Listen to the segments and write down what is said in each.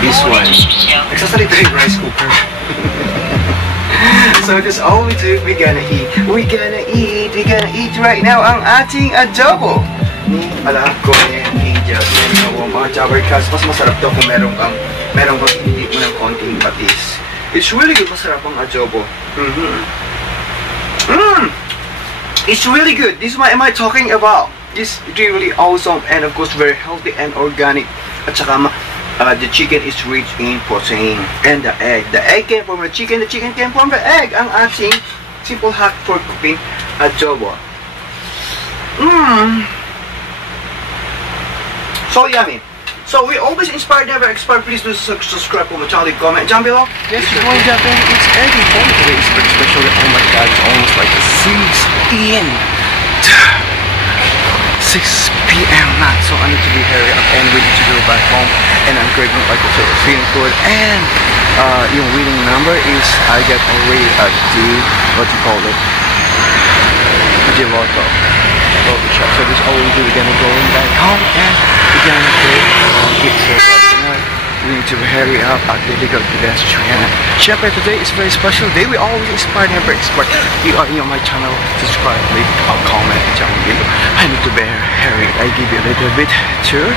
this one. Nagsasalita yung rice cooker. So that's all we do. We're gonna eat right now ang ating adobo ni Korean Angel. Mga Jabber Cats, mas masarap daw kung meron kang hindi mo ng konting patis. It's really good, masarap ang adobo. It's really good. This is what am I talking about. This is really awesome and of course very healthy and organic. At saka the chicken is rich in protein. And the egg came from the chicken came from the egg. Ang ating simple hack for cooking adobo. So yummy. So we always inspire, never expire. Please do subscribe to my channel, comment down below. Yes, you're going to it's every day. Today is very special. Oh my god, it's almost like 6 p.m. now. So I need to be hurry up and we need to go back home. And I'm craving like a Filipino food. And yung winning number is I get already a what you call it? The lotto shop. So this is all we do. We're gonna go back home and we're gonna go eat. So tonight we need to hurry up at the legal pedestrian. Siyempre, today is a very special day. We always inspire, never expect. You are new on my channel. Subscribe, leave a comment down below. I need to hurry. I give you a little bit too.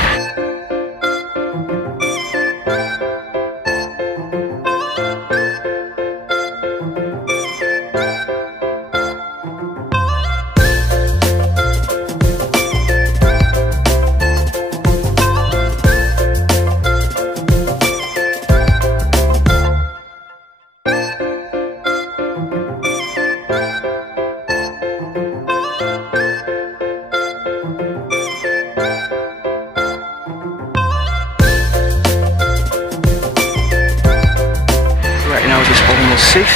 Almost 6.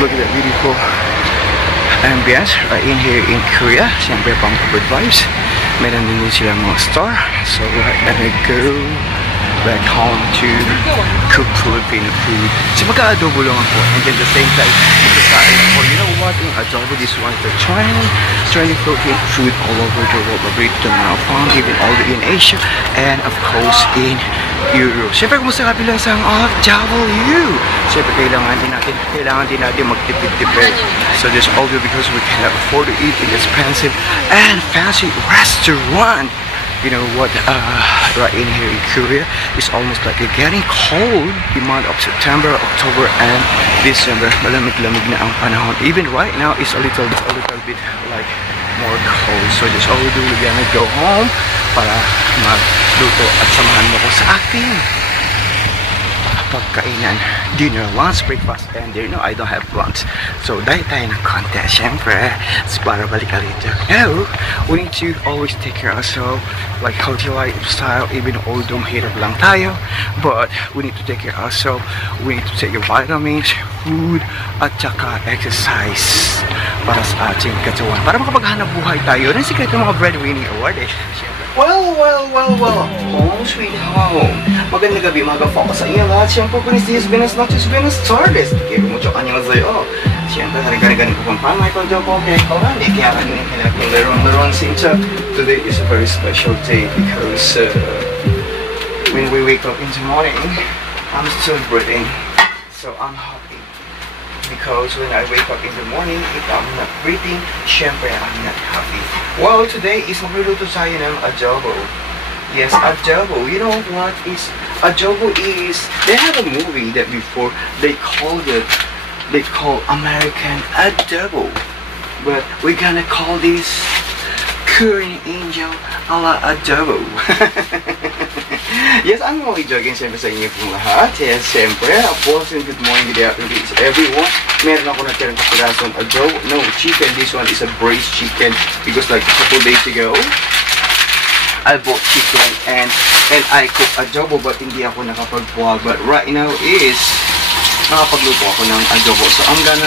Look at that beautiful ambience right in here in Korea. Siyempre pang good vibes. Meron din silang mga store. So we're gonna go back home to cook Filipino food. So magka-adobo lang ako. And then at the same time, magkasain ako. You know what? Yung adobo, this one is the trending Filipino food all over the world. Paborito na found even all in Asia and of course in Europe. Siyempre kumusta kabilang sa OFW? Siyempre kailangan din natin magtipid-tipid. So this all because we cannot afford to eat in expensive and fancy restaurant. You know what, right in here in Korea, it's almost like it's getting cold the month of September, October, and December. Malamig-lamig na ang panahon. Even right now, it's a little bit like more cold. So just all we do, we're gonna go home para magluto at samahan mo ko sa aking pagkainan, dinner, lunch, breakfast, and dinner. No, I don't have lunch. So dahil tayo ng konti, syempre, para balik ka rito. No, we need to always take care of ourselves, like healthy lifestyle, even although mahirap lang tayo, but we need to take care of ourselves. We need to take your vitamins, food, at saka exercise para sa ating katawan. Para makapaghanap buhay tayo. Yan ang sikreto ng mga breadwinning award eh. Well, home sweet home. Magandang gabi mga ka-focus sa inyo lahat. Siyempre po ni Steve Venus, not just Venus Stardust. Kaya kumucho kanyang sa'yo. Siyempre, sarang-ganang po kung Michael Jopo, kaya ikaw nga. Hindi kaya kanyang kinakong laron sincha. Today is a very special day because when we wake up in the morning, I'm still breathing. So I'm happy. Because when I wake up in the morning, if I'm not breathing, syempre I'm not happy. Well, today is magluluto tayo ng adobo. Yes, adobo. You know what is adobo is? They have a movie that before they call American adobo, but we're gonna call this Korean Angel a la adobo. Yes, I'm only joking siyempre sa inyo pong lahat. Yes, siyempre, of course, and good morning, good afternoon to everyone. Meron ako natirang kapirasong adobo. No, chicken. This one is a braised chicken because like a couple days ago, I bought chicken and I cook adobo but hindi ako nakapagpuwag. But right now is nakapagluto ako ng adobo. So I'm gonna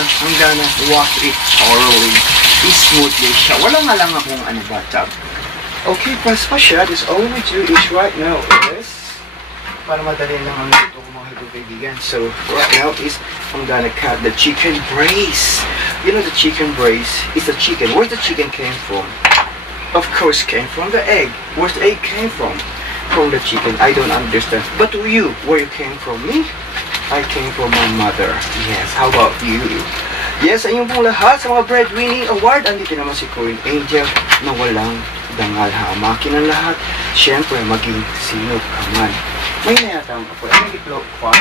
wash it thoroughly, smoothly siya. Wala nga lang akong batag. Okay, pas pa siya. This all we do is right now is para madali lang ang luto ko mga kaibigan. So right now is I'm gonna cut the chicken brace. You know the chicken brace is the chicken. Where the chicken came from? Of course came from the egg. Where's the egg came from? from the chicken. I don't understand. But you, where you came from? Me? I came from my mother. Yes, how about you? Yes, sa inyong pong lahat sa mga breadwinning award, andito naman si Queen Angel na walang dangal ha. Makin ang lahat. Siyempre, maging sino ka man. May nayatang ako. Ang nag-flow pa.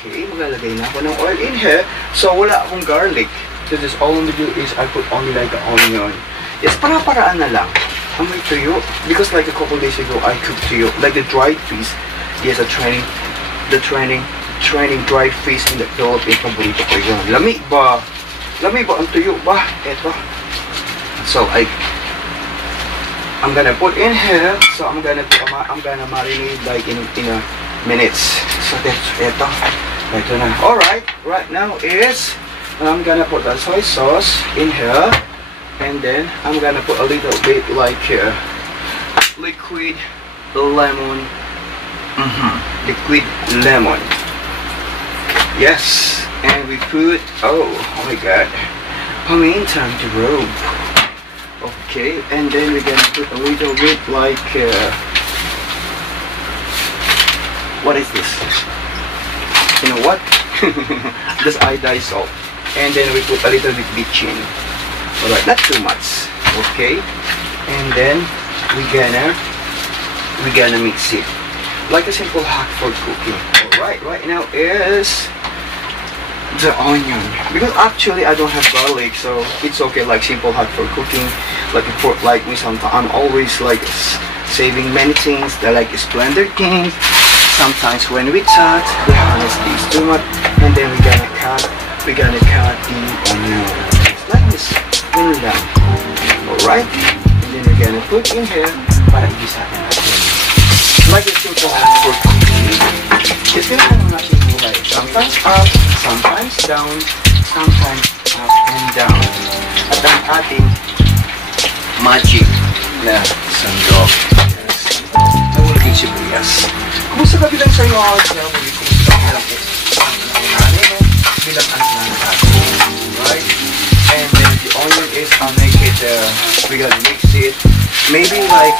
Okay, maglalagay na ako ng oil in here. So, wala akong garlic. So, just all I'm gonna do is I put only like the onion. Yes, para-paraan na lang. Ang may tuyo. Because like a couple days ago, I cooked tuyo. Like the dried fish. Yes, the training dried fish in the Philippines. Paborito ko yun. Lami ba? Lami ba ang tuyo ba? Eto. So I'm gonna put in here. So I'm gonna marinate like in a minutes. So that's eto. Eto na. Alright. Right now is I'm gonna put the soy sauce in here. And then I'm gonna put a little bit like liquid lemon. Liquid lemon. Yes. And we put, oh my god, paminta to robe. Okay, and then we're gonna put a little bit like, what is this? You know what? Just iodized salt. And then we put a little bit bitchin. Alright, not too much. Okay, and then we're gonna mix it like a simple hack for cooking. Alright, right now is the onion, because actually I don't have garlic, so it's okay, like simple hot for cooking. Like me sometimes I'm always like saving many things that like splendid things. Sometimes when we chat the honesty is too much, and then we're gonna cut the onion like this. Alright, and then we're gonna put in here para i-gisahin natin like a simple hot for cooking. It's gonna have a natin buhay. Sometimes up, sometimes down, sometimes up and down. At ang ating magic na sandok. Yes, nawulgin sibuyas. Kumusta ka bilang sa'yo ako siya? Kumusta ka bilang ang nanay mo? Bilang ang nanay natin. Right? And then the onion is, I'll make it, we gotta mix it. Maybe like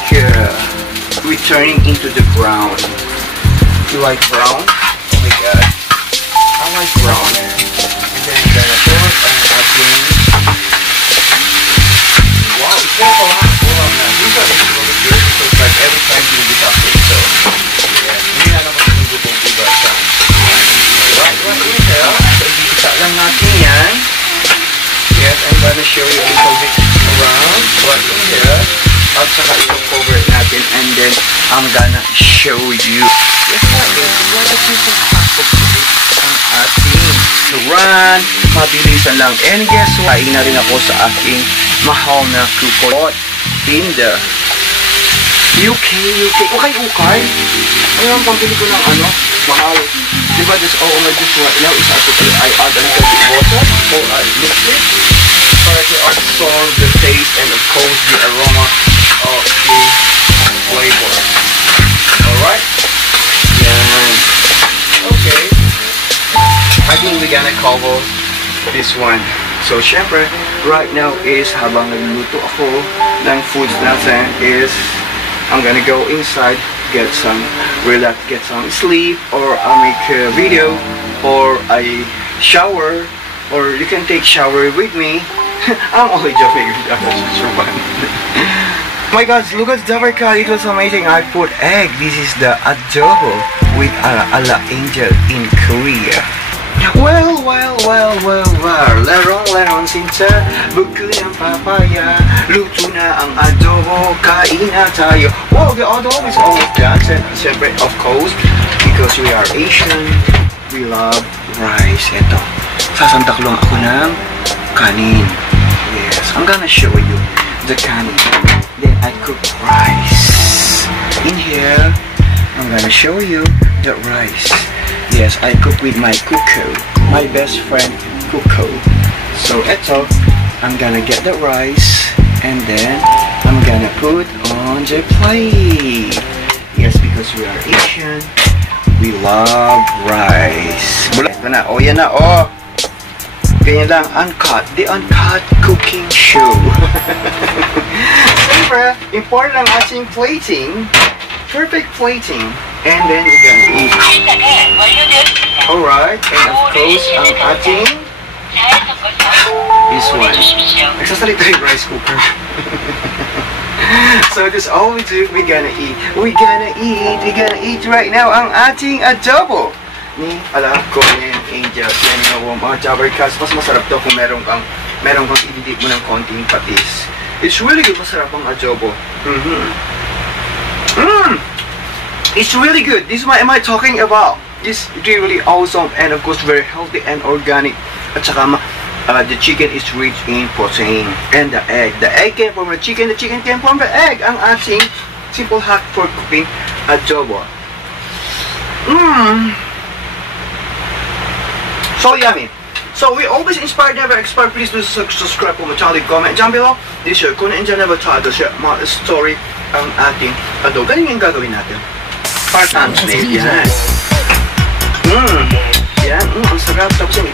returning into the brown. You like brown? Oh my god. I like brown. And then you're gonna put again. Wow, it's like a lot of brown now. These are really good because like every time you do that thing, so yeah, hindi na naman yung gutong iba siya. Right in here. So ibigisa lang natin yan. Yes, I'm gonna show you a little bit around. Right in here. At saka ito cover natin, and then I'm gonna show you. Yes, that is what the people have to do ang ating run. Mabilisan lang. And guess what? Kain na rin ako sa aking mahal na kukot Tinder. UK. Okay, ukay. Ano yung pambili ko ng ano? Mahal. Diba this all my dish right now is I add a little bit water or I mix it para to absorb the taste and of course the aroma of the flavor. Alright? Yan. Okay. I think we're gonna cover this one. So, syempre, right now is habang nagluluto ako ng foods natin is I'm gonna go inside, get some relax, get some sleep, or I'll make a video, or I shower, or you can take shower with me. I'm only joking with that. My God, look at the Dabarka. It was amazing. I put egg. This is the adobo with ala angel in Korea. Well, larong sinta, buko ng papaya, luto na ang adobo, kain na tayo. Wow, the adobo is almost done. Siyempre, of course, because we are Asian, we love rice. Ito, sasandak lang ako ng kanin. Yes, I'm gonna show you the kanin. Then I cook rice. In here, I'm gonna show you the rice. Yes, I cook with my Kuko, my best friend Kuko. So eto, I'm gonna get the rice and then I'm gonna put on the plate. Yes, because we are Asian, we love rice. Ito na, oh yan na, oh. Ganyan lang, uncut, the uncut cooking show. Siyempre, important ang ating plating. perfect plating. And then we're gonna eat. Alright, and of course, ang ating this one. Nagsasalita yung rice cooker. So that's all we do. We're gonna eat. We're gonna eat right now ang ating adobo ni Colin Angel. Yan yung mga Jabber Cats. Mas masarap to kung meron kang ididip mo ng konting patis. It's really good. Masarap ang adobo. It's really good. This is what am I talking about. It's really awesome and of course very healthy and organic. At saka the chicken is rich in protein. And the egg came from the chicken came from the egg. Ang ating simple hack for cooking adobo. So yummy. So we always inspire, never expire. Please do subscribe po, channel, comment down below. This year, kung nandiyan never tayo, share mga story ang ating adobo. Ganyan yung gagawin natin. Part-time slave, yan. Yan, ang sarap. Tapos yung